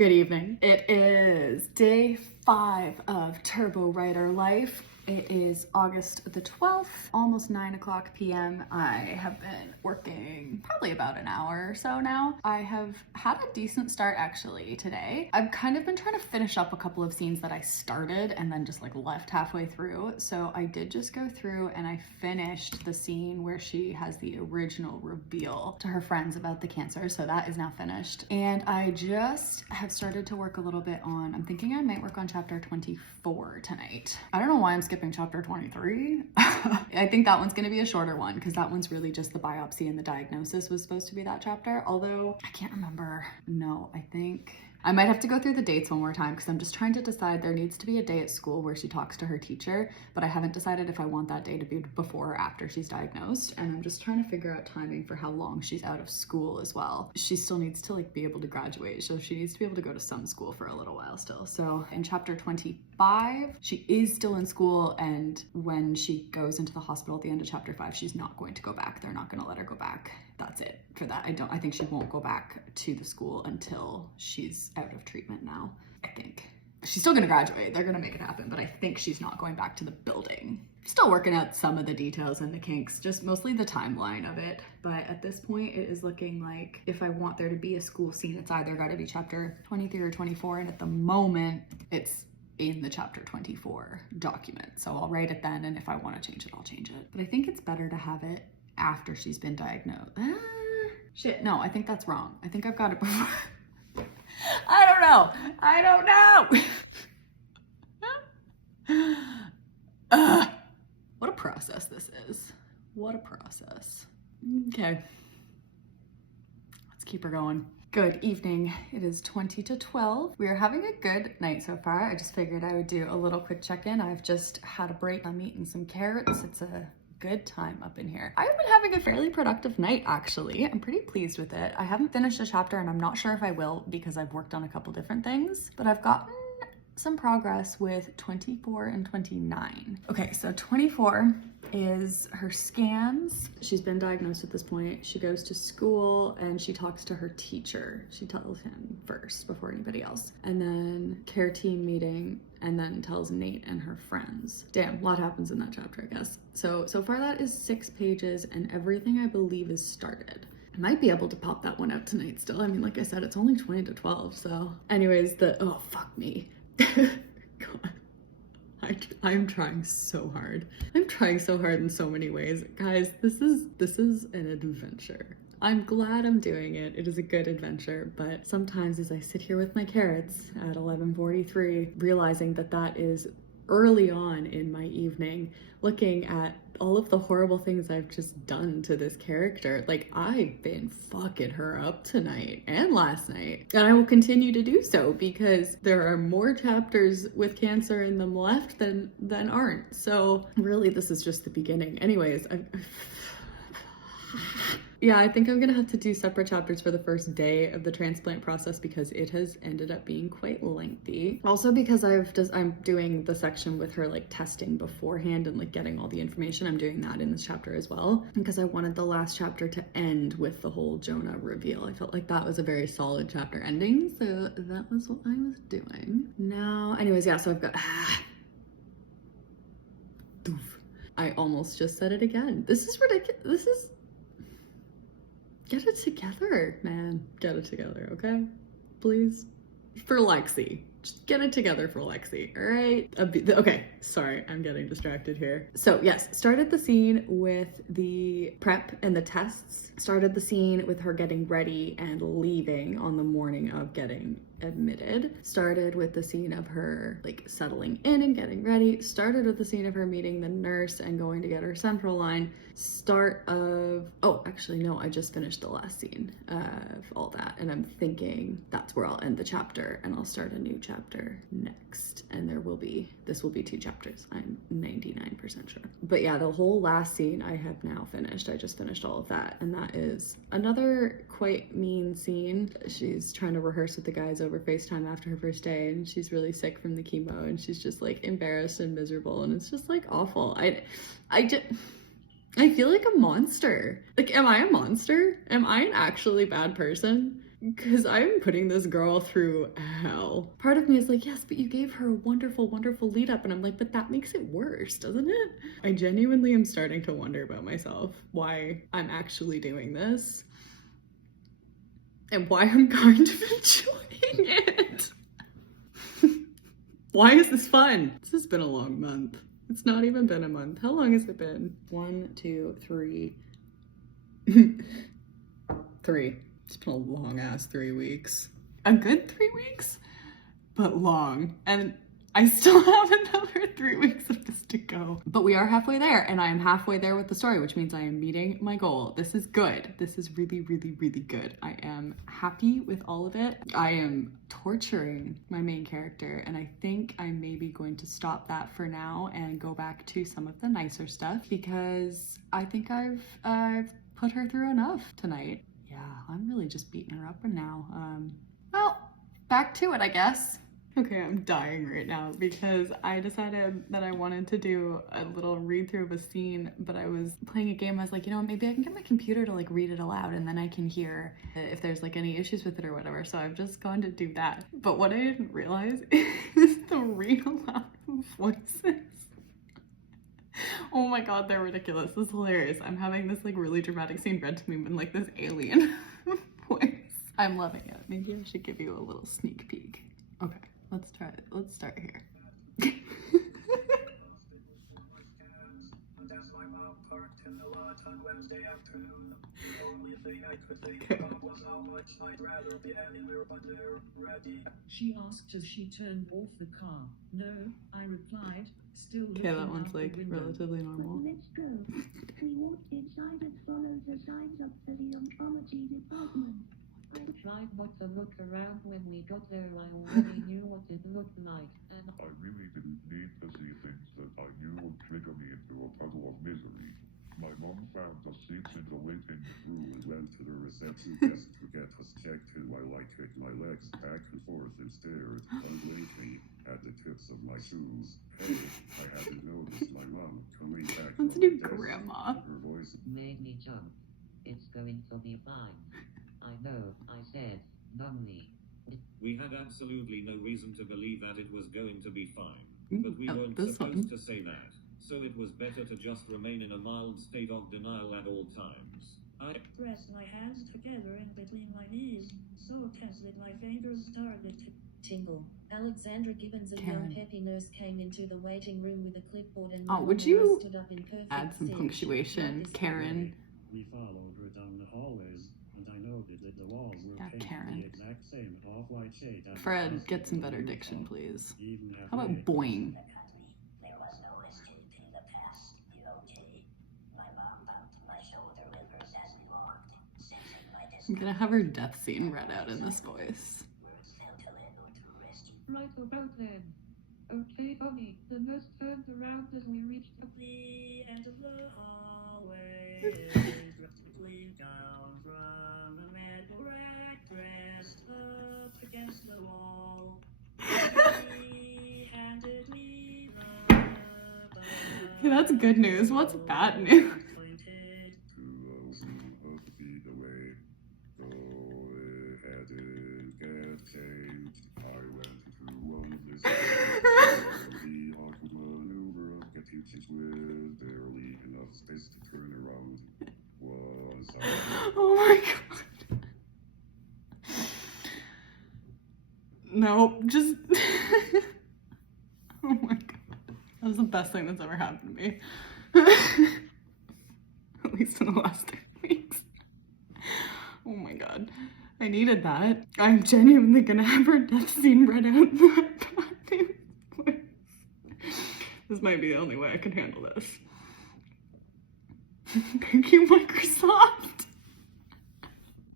Good evening. It is day 5 of Turbo Writer Life. It is August the 12th, almost 9 o'clock p.m. I have been working probably about an hour or so now. I have had a decent start actually today. I've kind of been trying to finish up a couple of scenes that I started and then just like left halfway through. So I did just go through and I finished the scene where she has the original reveal to her friends about the cancer. So that is now finished. And I just have started to work a little bit on, I'm thinking I might work on chapter 24 tonight. I don't know why I'm skipping chapter 23. I think that one's gonna be a shorter one because that one's really just the biopsy and the diagnosis was supposed to be that chapter. Although I can't remember. No, I think I might have to go through the dates one more time because I'm just trying to decide. There needs to be a day at school where she talks to her teacher, but I haven't decided if I want that day to be before or after she's diagnosed. And I'm just trying to figure out timing for how long she's out of school as well. She still needs to like be able to graduate, so she needs to be able to go to some school for a little while still. So in chapter 25, she is still in school, and when she goes into the hospital at the end of chapter 5, she's not going to go back. They're not going to let her go back. That's it for that. I think she won't go back to the school until she's out of treatment now. I think she's still gonna graduate. They're gonna make it happen, but I think she's not going back to the building. Still working out some of the details and the kinks, just mostly the timeline of it. But at this point, it is looking like if I want there to be a school scene, it's either gotta be chapter 23 or 24. And at the moment, it's in the chapter 24 document. So I'll write it then, and if I want to change it, I'll change it. But I think it's better to have it after she's been diagnosed. Shit, no, I think that's wrong. I think I've got it before. I don't know. What a process this is. What a process. Okay. Let's keep her going. Good evening. It is 20 to 12. We are having a good night so far. I just figured I would do a little quick check-in. I've just had a break. I'm eating some carrots. It's a good time up in here. I've been having a fairly productive night actually. I'm pretty pleased with it. I haven't finished a chapter and I'm not sure if I will because I've worked on a couple different things, but I've gotten some progress with 24 and 29. Okay, so 24 is her scans. She's been diagnosed at this point. She goes to school and she talks to her teacher. She tells him first before anybody else. And then care team meeting, and then tells Nate and her friends. Damn, a lot happens in that chapter, I guess. So far that is 6 pages and everything I believe is started. I might be able to pop that one out tonight still. I mean, like I said, it's only 20 to 12, so. Anyways, oh, fuck me. God. I'm trying so hard. I'm trying so hard in so many ways. Guys, this is an adventure. I'm glad I'm doing it. It is a good adventure, but sometimes as I sit here with my carrots at 11:43, realizing that that is early on in my evening, looking at all of the horrible things I've just done to this character. Like, I've been fucking her up tonight and last night, and I will continue to do so because there are more chapters with cancer in them left than aren't. So really, this is just the beginning. Anyways, yeah, I think I'm gonna have to do separate chapters for the first day of the transplant process because it has ended up being quite lengthy. Also because I'm doing the section with her like testing beforehand and like getting all the information. I'm doing that in this chapter as well because I wanted the last chapter to end with the whole Jonah reveal. I felt like that was a very solid chapter ending, so that was what I was doing. Now, anyways, yeah, so I've got I almost just said it again. This is ridiculous. Get it together, man. Get it together, okay? Please. For Lexi. Just get it together for Lexi, all right? Okay, sorry, I'm getting distracted here. So yes, started the scene with the prep and the tests. Started the scene with her getting ready and leaving on the morning of getting admitted. Started with the scene of her like settling in and getting ready. Started with the scene of her meeting the nurse and going to get her central line. Oh, actually no, I just finished the last scene of all that, and I'm thinking that's where I'll end the chapter and I'll start a new chapter next, and this will be 2 chapters. I'm 99% sure. But yeah, the whole last scene I have now finished. I just finished all of that, and that is another quite mean scene. She's trying to rehearse with the guys over FaceTime after her first day, and she's really sick from the chemo, and she's just like embarrassed and miserable, and it's just like awful. I feel like a monster. Like, am I a monster? Am I an actually bad person? because I'm putting this girl through hell. Part of me is like, yes, but you gave her a wonderful, wonderful lead up. And I'm like, but that makes it worse, doesn't it? I genuinely am starting to wonder about myself, why I'm actually doing this and why I'm kind of enjoying it. Why is this fun? This has been a long month. It's not even been a month. How long has it been? 1, 2, 3. 3. It's been a long ass 3 weeks. A good 3 weeks, but long. And I still have another 3 weeks of this to go. But we are halfway there, and I am halfway there with the story, which means I am meeting my goal. This is good. This is really, really, really good. I am happy with all of it. I am torturing my main character, and I think I'm maybe going to stop that for now and go back to some of the nicer stuff, because I think I've put her through enough tonight. Yeah, I'm really just beating her up now. Well, back to it, I guess. Okay, I'm dying right now because I decided that I wanted to do a little read through of a scene, but I was playing a game. I was like, you know, maybe I can get my computer to like read it aloud and then I can hear if there's like any issues with it or whatever. So I've just gone to do that. But what I didn't realize is the read aloud voices. Oh my god, they're ridiculous. This is hilarious. I'm having this like really dramatic scene read to me in like this alien voice. I'm loving it. Maybe I should give you a little sneak peek. Okay, let's try it. Let's start here. She asked if she turned off the car. No, I replied, still looking Okay, that one's out the like window. relatively normal. Let's go. We walked inside and followed the signs up to the oncology department. I tried not to look around when we got there. I already knew what it looked like, and I really didn't need to see things that I knew would trigger me into a puddle of misery. My mom found the seats in the waiting room and went to the reception desk to get us checked in while I kicked my legs back and forth and stared unbelievably at the tips of my shoes. Hey, I hadn't noticed my mom coming back from Let's the do desk. grandma. Her voice made me jump. It's going to be fine. I know, I said, numbly. We had absolutely no reason to believe that it was going to be fine, Ooh, but we oh, weren't this supposed one. to say that, so it was better to just remain in a mild state of denial at all times. I Pressed my hands together in between my knees, so tense that my fingers started to tingle. Alexandra Gibbons, a Karen. young peppy nurse, came into the waiting room with a clipboard and Oh, would Mama you stood up in perfect add some sync. punctuation, Like this Karen? We followed her down the hallways, and I noted that the walls were Yeah, painted Karen. the exact same off-white shade. as the Fred, rest get of some the better room. diction, please. Even How about after boing? There was no escaping the past, okay? My mom bumped my shoulder with hers as we walked, sensing my I'm gonna have her death scene read out in this voice. words failed to land or to rescue. Right about then. Okay, honey, the nurse turned around as we reached The end of the hallway, drastically down from a metal rack dressed up against the wall. He handed me the Okay, that's good news. What's bad news? pointed 2 feet away. Though it hadn't get changed, I went through only the awkward maneuver of getting changed with barely enough space to turn around. Was I? Oh my god. Nope, just. Oh my god. That was the best thing that's ever happened to me. At least in the last 3 weeks. Oh my god. I needed that. I'm genuinely gonna have her death scene read out in that goddamn voice. This might be the only way I can handle this. Thank you, Microsoft.